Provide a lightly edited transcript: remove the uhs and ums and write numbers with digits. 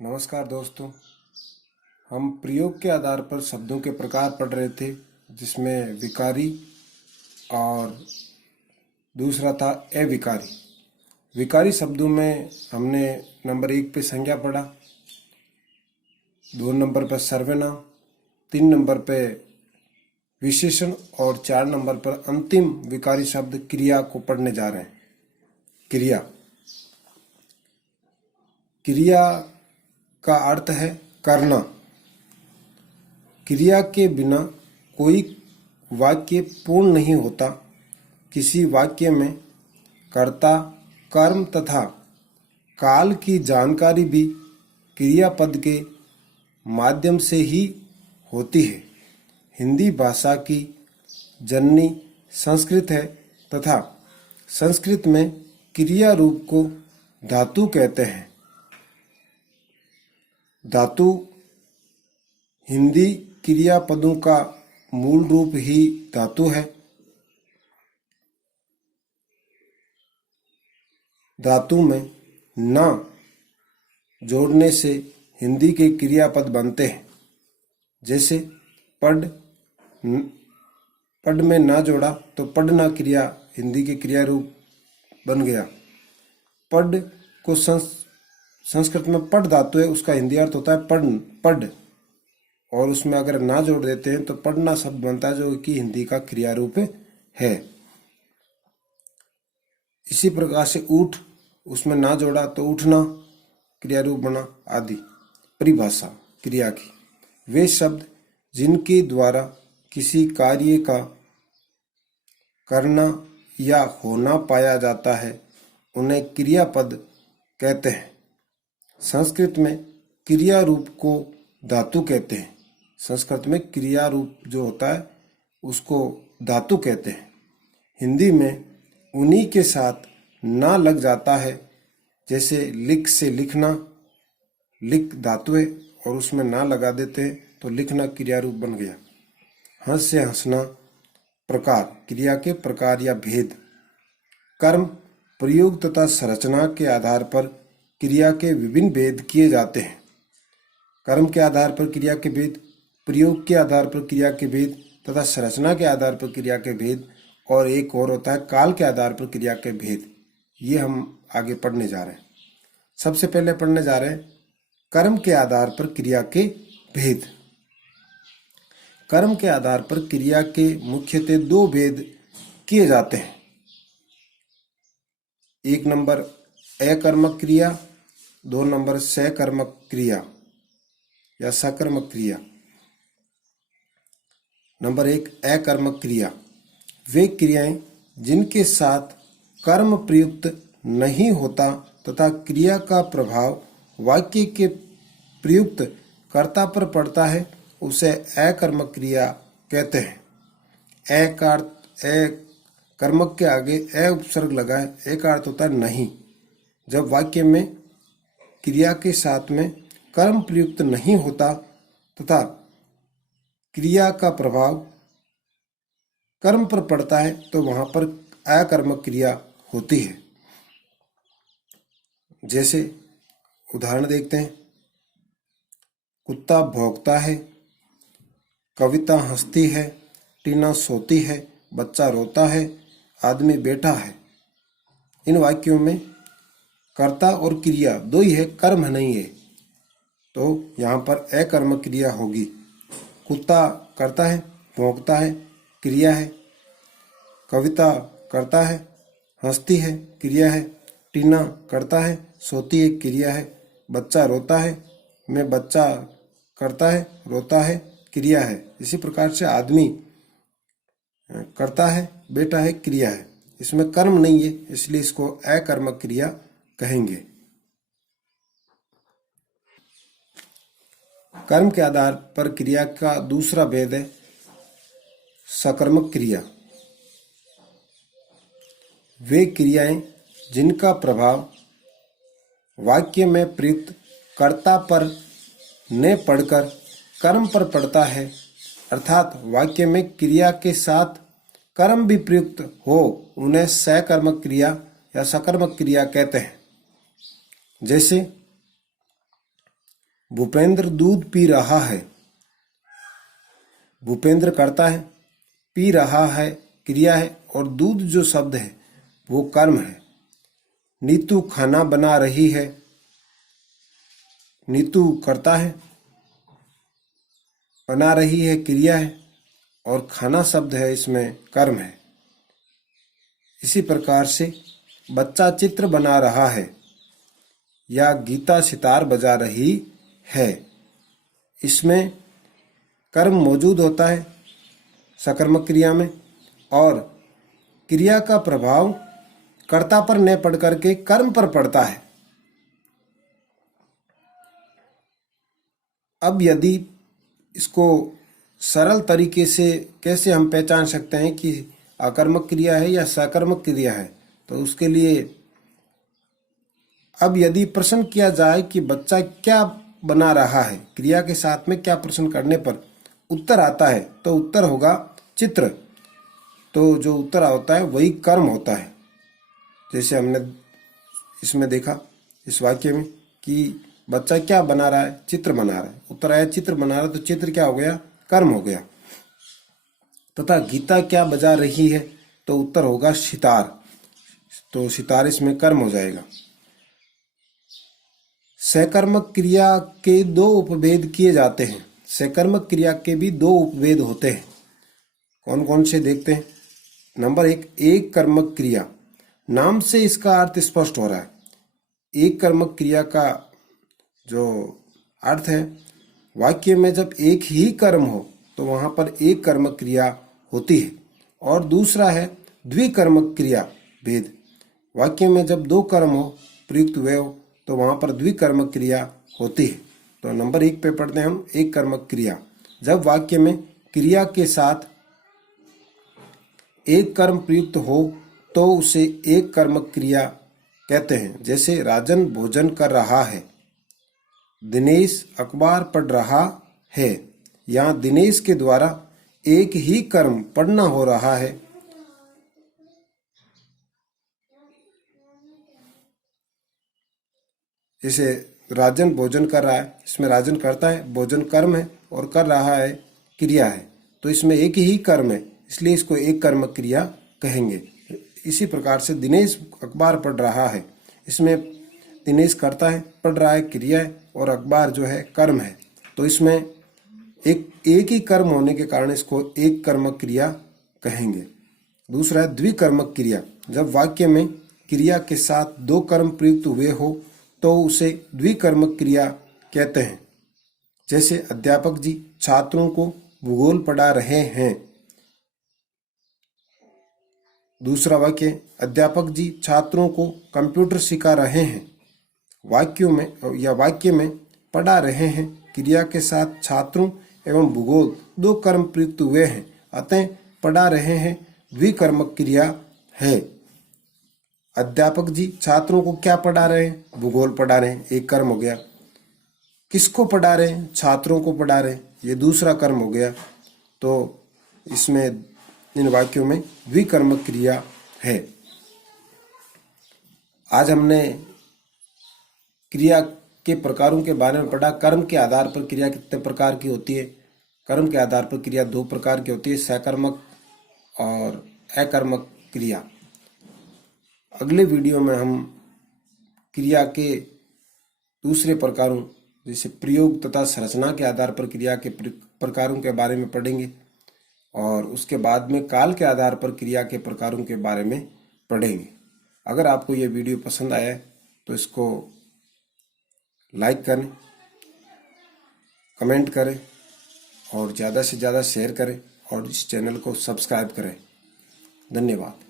नमस्कार दोस्तों। हम प्रयोग के आधार पर शब्दों के प्रकार पढ़ रहे थे, जिसमें विकारी और दूसरा था अविकारी। विकारी शब्दों में हमने नंबर 1 पे संज्ञा पढ़ा, 2 नंबर पर सर्वनाम, 3 नंबर पे विशेषण और 4 नंबर पर अंतिम विकारी शब्द क्रिया को पढ़ने जा रहे हैं। क्रिया क्रिया का अर्थ है करना। क्रिया के बिना कोई वाक्य पूर्ण नहीं होता। किसी वाक्य में कर्ता, कर्म तथा काल की जानकारी भी क्रियापद के माध्यम से ही होती है। हिंदी भाषा की जननी संस्कृत है तथा संस्कृत में क्रिया रूप को धातु कहते हैं। धातु हिंदी क्रियापदों का मूल रूप ही धातु है। धातु में न जोड़ने से हिंदी के क्रियापद बनते हैं। जैसे पढ़ में ना जोड़ा तो पढ़ना क्रिया हिंदी के क्रिया रूप बन गया। पढ़ को संस्कृत में पढ़ धातु है, उसका हिंदी अर्थ होता है पढ़, और उसमें अगर ना जोड़ देते हैं तो पढ़ना शब्द बनता है, जो कि हिंदी का क्रिया रूप है। इसी प्रकार से उठ, उसमें ना जोड़ा तो उठना क्रिया रूप बना आदि। परिभाषा क्रिया की वे शब्द जिनके द्वारा किसी कार्य का करना या होना पाया जाता है, उन्हें क्रियापद कहते हैं। संस्कृत में क्रिया रूप को धातु कहते हैं। संस्कृत में क्रिया रूप जो होता है उसको धातु कहते हैं। हिंदी में उन्हीं के साथ ना लग जाता है। जैसे लिख से लिखना, लिख धातु है और उसमें ना लगा देते हैं तो लिखना क्रिया रूप बन गया। हंस से हंसना। प्रकार क्रिया के प्रकार या भेद। कर्म, प्रयोग तथा संरचना के आधार पर क्रिया के विभिन्न भेद किए जाते हैं। कर्म के आधार पर क्रिया के भेद, प्रयोग के आधार पर क्रिया के भेद तथा संरचना के आधार पर क्रिया के भेद, और एक और होता है काल के आधार पर क्रिया के भेद। ये हम आगे पढ़ने जा रहे हैं। सबसे पहले पढ़ने जा रहे हैं कर्म के आधार पर क्रिया के भेद। कर्म के आधार पर क्रिया के मुख्यतः 2 भेद किए जाते हैं। 1 नंबर अकर्मक क्रिया, 2 नंबर सकर्मक क्रिया या सकर्मक क्रिया। नंबर 1 अकर्मक क्रिया। वे क्रियाएं जिनके साथ कर्म प्रयुक्त नहीं होता तथा क्रिया का प्रभाव वाक्य के प्रयुक्त कर्ता पर पड़ता है, उसे अकर्मक क्रिया कहते हैं। कर्मक के आगे अ उपसर्ग लगा है। ए का अर्थ होता है नहीं। जब वाक्य में क्रिया के साथ में कर्म प्रयुक्त नहीं होता तथा क्रिया का प्रभाव कर्म पर पड़ता है तो वहां पर अकर्मक क्रिया होती है। जैसे उदाहरण देखते हैं। कुत्ता भौंकता है, कविता हंसती है, टीना सोती है, बच्चा रोता है, आदमी बैठा है। इन वाक्यों में कर्ता और क्रिया 2 ही है, कर्म नहीं है, तो यहाँ पर अकर्मक क्रिया होगी। कुत्ता करता है, भौंकता है, क्रिया है। कविता करता है, हंसती है, क्रिया है। टीना करता है, सोती है, क्रिया है। बच्चा रोता है, में बच्चा करता है, रोता है, क्रिया है। इसी प्रकार से आदमी करता है, बेटा है, क्रिया है। इसमें कर्म नहीं है, इसलिए इसको अकर्मक क्रिया कहेंगे। कर्म के आधार पर क्रिया का दूसरा भेद है सकर्मक क्रिया। वे क्रियाएं जिनका प्रभाव वाक्य में प्रयुक्त कर्ता पर न पड़कर कर्म पर पड़ता है, अर्थात वाक्य में क्रिया के साथ कर्म भी प्रयुक्त हो, उन्हें सकर्मक क्रिया या सकर्मक क्रिया कहते हैं। जैसे भूपेंद्र दूध पी रहा है। भूपेंद्र करता है, पी रहा है क्रिया है और दूध जो शब्द है वो कर्म है। नीतू खाना बना रही है। नीतू करता है, बना रही है क्रिया है और खाना शब्द है, इसमें कर्म है। इसी प्रकार से बच्चा चित्र बना रहा है या गीता सितार बजा रही है, इसमें कर्म मौजूद होता है सकर्मक क्रिया में और क्रिया का प्रभाव कर्ता पर न पड़ करके कर्म पर पड़ता है। अब यदि इसको सरल तरीके से कैसे हम पहचान सकते हैं कि अकर्मक क्रिया है या सकर्मक क्रिया है, तो उसके लिए अब यदि प्रश्न किया जाए कि बच्चा क्या बना रहा है, क्रिया के साथ में क्या प्रश्न करने पर उत्तर आता है, तो उत्तर होगा चित्र। तो जो उत्तर होता है वही कर्म होता है। जैसे हमने इसमें देखा इस वाक्य में कि बच्चा क्या बना रहा है, चित्र बना रहा है। उत्तर आया चित्र बना रहा है, तो चित्र क्या हो गया, कर्म हो गया। तथा गीता क्या बजा रही है, तो उत्तर होगा सितार, तो सितार इसमें कर्म हो जाएगा। सकर्मक क्रिया के दो उपभेद किए जाते हैं। सकर्मक क्रिया के भी दो उपभेद होते हैं। कौन कौन से देखते हैं। नंबर एक कर्मक क्रिया। नाम से इसका अर्थ स्पष्ट हो रहा है। एक कर्मक क्रिया का जो अर्थ है, वाक्य में जब एक ही कर्म हो तो वहां पर एक कर्मक क्रिया होती है। और दूसरा है द्विकर्मक क्रिया भेद। वाक्य में जब दो कर्म हो प्रयुक्त हुए हो तो वहां पर द्विकर्मक क्रिया होती है। तो नंबर 1 पे पढ़ते हैं हम एक कर्मक क्रिया। जब वाक्य में क्रिया के साथ एक कर्म प्रयुक्त हो तो उसे एक कर्मक क्रिया कहते हैं। जैसे राजन भोजन कर रहा है, दिनेश अखबार पढ़ रहा है। यहाँ दिनेश के द्वारा एक ही कर्म पढ़ना हो रहा है। जैसे राजन भोजन कर रहा है, इसमें राजन करता है, भोजन कर्म है और कर रहा है क्रिया है, तो इसमें एक ही कर्म है, इसलिए इसको एक कर्मक क्रिया कहेंगे। इसी प्रकार से दिनेश अखबार पढ़ रहा है, इसमें दिनेश करता है, पढ़ रहा है क्रिया है और अखबार जो है कर्म है, तो इसमें एक ही कर्म होने के कारण इसको एक कर्मक क्रिया कहेंगे। दूसरा है द्विकर्मक क्रिया। जब वाक्य में क्रिया के साथ दो कर्म प्रयुक्त हुए हो तो उसे द्विकर्मक क्रिया कहते हैं। जैसे अध्यापक जी छात्रों को भूगोल पढ़ा रहे हैं। दूसरा वाक्य अध्यापक जी छात्रों को कंप्यूटर सिखा रहे हैं। वाक्य में पढ़ा रहे हैं क्रिया के साथ छात्रों एवं भूगोल दो कर्म प्रयुक्त हुए हैं, अतः पढ़ा रहे हैं द्विकर्मक क्रिया है। अध्यापक जी छात्रों को क्या पढ़ा रहे हैं, भूगोल पढ़ा रहे हैं, एक कर्म हो गया। किसको पढ़ा रहे हैं, छात्रों को पढ़ा रहे हैं, ये दूसरा कर्म हो गया। तो इसमें इन वाक्यों में द्विकर्मक क्रिया है। आज हमने क्रिया के प्रकारों के बारे में पढ़ा। कर्म के आधार पर क्रिया कितने प्रकार की होती है। कर्म के आधार पर क्रिया दो प्रकार की होती है, सकर्मक और अकर्मक क्रिया। अगले वीडियो में हम क्रिया के दूसरे प्रकारों जैसे प्रयोग तथा संरचना के आधार पर क्रिया के प्रकारों के बारे में पढ़ेंगे और उसके बाद में काल के आधार पर क्रिया के प्रकारों के बारे में पढ़ेंगे। अगर आपको ये वीडियो पसंद आया है तो इसको लाइक करें, कमेंट करें और ज़्यादा से ज़्यादा शेयर करें और इस चैनल को सब्सक्राइब करें। धन्यवाद।